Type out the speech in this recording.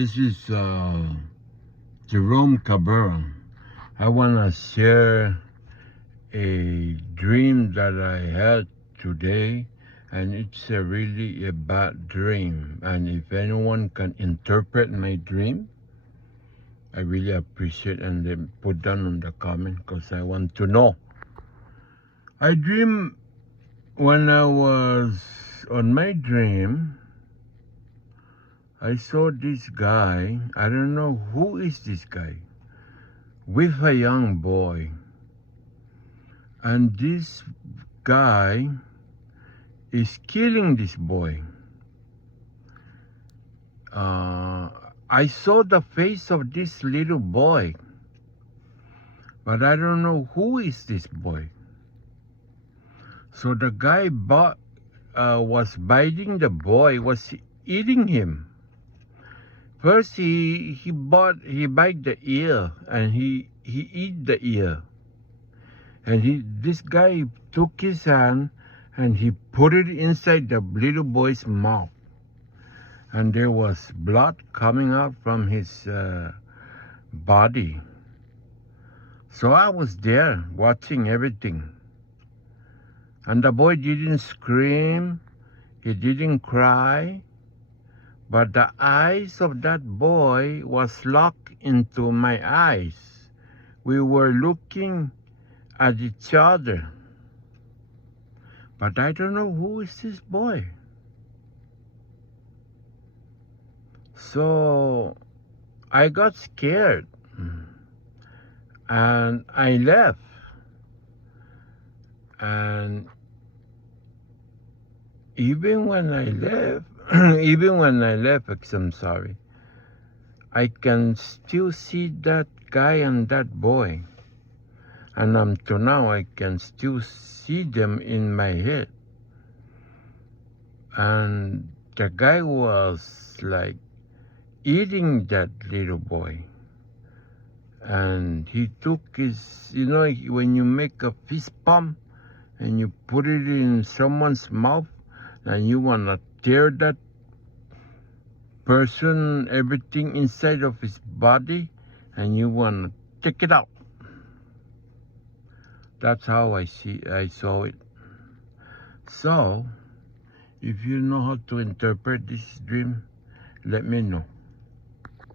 This is Jerome Cabrera. I want to share a dream that I had today, and it's really a bad dream. And if anyone can interpret my dream, I really appreciate, and then put down on the comment because I want to know. I dream when I was on my dream. I saw this guy, I don't know who is this guy, with a young boy. And this guy is killing this boy. I saw the face of this little boy, but I don't know who is this boy. So the guy was biting the boy, was eating him. First, he bite the ear, and he eat the ear, and this guy took his hand and he put it inside the little boy's mouth, and there was blood coming out from his body. So I was there watching everything, and the boy didn't scream, he didn't cry. But the eyes of that boy was locked into my eyes. We were looking at each other. But I don't know who is this boy. So I got scared and I left. And even when I left, I'm sorry, I can still see that guy and that boy. And to now, I can still see them in my head. And the guy was like eating that little boy. And he took his, when you make a fist pump and you put it in someone's mouth, and you want to tear that person, everything inside of his body, and you want to take it out. That's how I saw it. So, if you know how to interpret this dream, let me know.